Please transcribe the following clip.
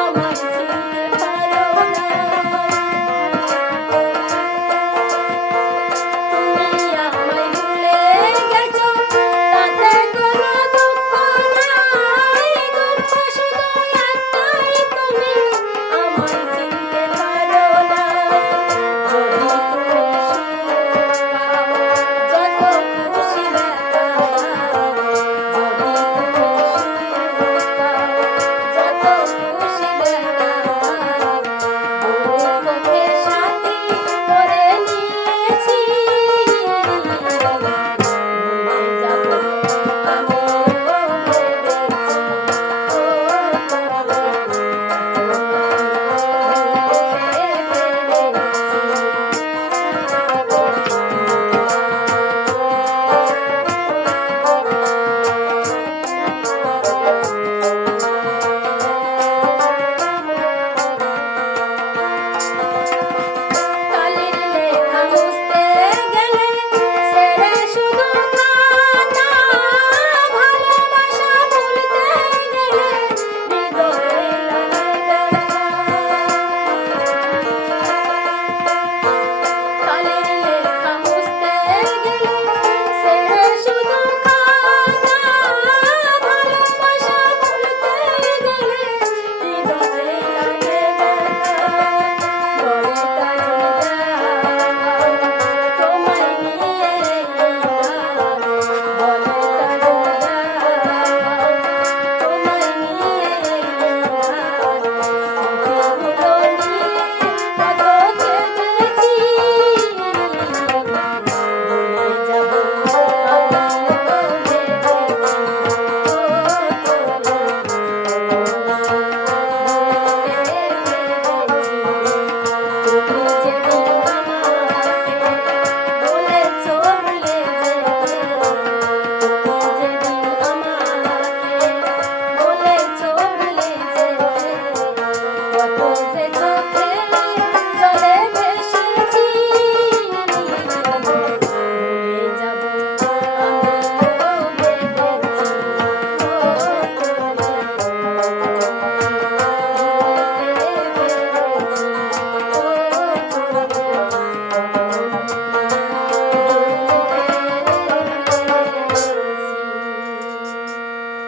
আমার Oh.